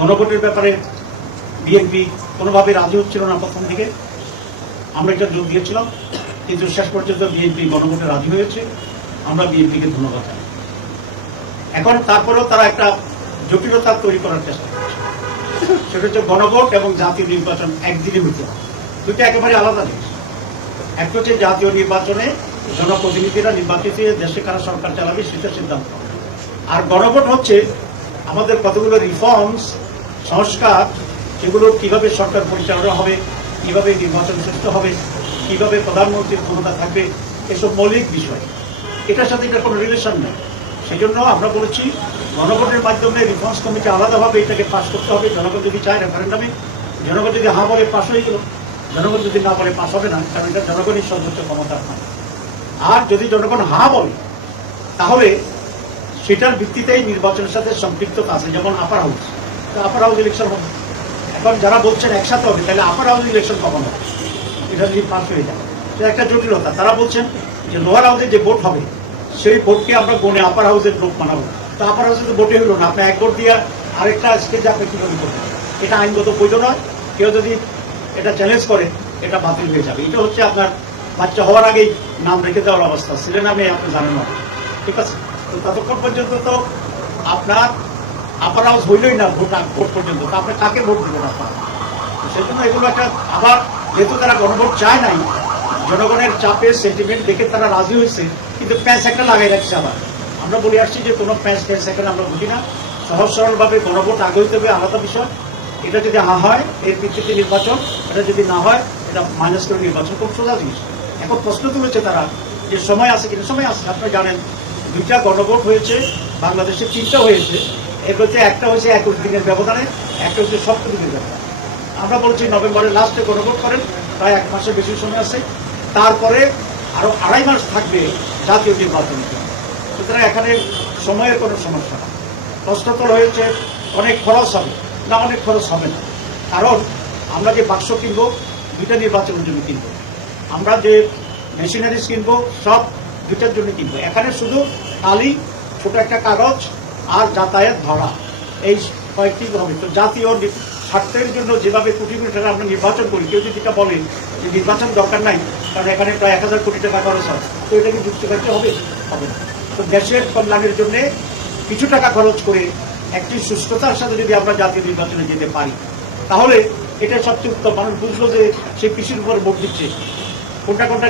গণভোটের ব্যাপারে বিএনপি কোনোভাবে রাজি হচ্ছিল না প্রথম থেকে আমরা এটা যোগ দিয়েছিলাম, কিন্তু শেষ পর্যন্ত বিএনপি গণভোটে রাজি হয়েছে। আমরা বিএনপিকে ধন্যবাদ জানাই। এখন তারপরেও তারা একটা জটিলতা তৈরি করার চেষ্টা করছে। সেটা হচ্ছে গণভোট এবং জাতীয় নির্বাচন একদিনে হইতে হবে দুটো একেবারে আলাদা জিনিস। একটা হচ্ছে জাতীয় নির্বাচনে জনপ্রতিনিধিরা নির্বাচিত দেশে কারা সরকার চালাবে, সেটা সিদ্ধান্ত। আর গণভোট হচ্ছে আমাদের কতগুলো রিফর্মস সংস্কার সেগুলো কীভাবে সরকার পরিচালনা হবে, কীভাবে নির্বাচন সুস্থ হবে, কীভাবে প্রধানমন্ত্রীর ক্ষমতা থাকবে, এসব মৌলিক বিষয়। এটার সাথে এটার কোনো রিলেশন নেই। সেই জন্য আমরা বলেছি, গণভোটের মাধ্যমে রিফর্মস কমিটি আলাদাভাবে এটাকে পাশ করতে হবে। জনগণ যদি চায় রেফারেন্ডামে জনগণ যদি হা বলে পাশ হয়ে গেল, জনগণ যদি না বলে পাশ হবে না, কারণ এটা জনগণই সর্বোচ্চ ক্ষমতা নয় আর যদি জনগণ হা বলে, তাহলে সেটার ভিত্তিতেই নির্বাচনের সাথে সম্পৃক্ততা আছে, যেমন upper house upper house election হবে। এখন যারা বলছেন একসাথে হবে, তাহলে আপার হাউস ইলেকশন কখন হবে? এটা যদি পাস হয়ে যায়। এটা একটা জটিলতা, তারা বলছেন যে লোয়ার হাউসে যে ভোট হবে, সেই ভোটকে আমরা গণে আপার হাউসের লোক মানাবো তো আপার হাউসে তো ভোটে হলো না। আপনি এক ভোট দিয়ে আরেকটা স্টেজে আপনি কীভাবে করবেন? এটা আইনগত বৈধ নয়। কেউ যদি এটা চ্যালেঞ্জ করে, এটা বাতিল হয়ে যাবে। এটা হচ্ছে আপনার বাচ্চা হওয়ার আগেই নাম রেখে দেওয়ার অবস্থা। ছেলে নামে আপনি জানেন না। ঠিক আছে? তো ততক্ষণ পর্যন্ত তো আপনার হাউস হইলই না ভোট ভোট পর্যন্ত। তো আপনি কাকে ভোট দেবেন আপনার? সেজন্য এগুলো একটা আবার, যেহেতু তারা গণভোট চায় নাই, জনগণের চাপে সেন্টিমেন্ট দেখে তারা রাজি হয়েছে, কিন্তু প্যাঁচ একটা লাগাই রাখছে আবার। আমরা বলে আসছি যে কোনো প্যাঁচ প্যাঁচ এখানে আমরা বুঝি না। সহজ সরলভাবে গণভোট আগে হইতে হবে, আলাদা বিষয়। এটা যদি হা হয়, এর ভিত্তিতে নির্বাচন, এটা যদি না হয়, এটা মাইনাস করে নির্বাচন, খুব সোজা জিনিস। এখন প্রশ্ন তুলেছে তারা যে সময় আছে কিনা? সময় আছে, আপনারা জানেন। দুইটা গণভোট হয়েছে, বাংলাদেশে তিনটা হয়েছে। এর হচ্ছে একটা হচ্ছে একুশ দিনের ব্যবধানে, একটা হচ্ছে সপ্তাহ দিনের ব্যবধানে। আমরা বলছি নভেম্বরের লাস্টে গণভোট করেন, প্রায় এক মাসের বেশি সময় আছে। তারপরে আরও আড়াই মাস থাকবে জাতীয় নির্বাচনের জন্য। সুতরাং এখানে সময়ের কোনো সমস্যা না। প্রশ্নোত্তর হয়েছে অনেক খরচ হবে না অনেক খরচ হবে না? কারণ আমরা যে বাক্স কিনবো, দুইটা নির্বাচনের জন্য কিনবো। আমরা যে মেশিনারিজ কিনবো, সব দুইটার জন্য কিনবো। এখানে শুধু খালি ছোট একটা কাগজ আর যাতায়াত ভাড়া। এই কয়েকটি হবে তো জাতীয় স্বার্থের জন্য যেভাবে কোটি কোটি টাকা আমরা নির্বাচন করি, কেউ যদি বলেন যে নির্বাচন দরকার নাই, কারণ এখানে প্রায় এক হাজার কোটি টাকা খরচ হয়, তো এটা কি যুক্তিকার্য হবে? হবে তো দেশের কল্যাণের জন্য কিছু টাকা খরচ করে একটি সুস্থতার সাথে যদি আমরা জাতীয় নির্বাচনে যেতে পারি, তাহলে এটা সবচেয়ে উত্তম। মানুষ বুঝলো যে সে কৃষির উপর ভোট দিচ্ছে। কোনটা কোনটা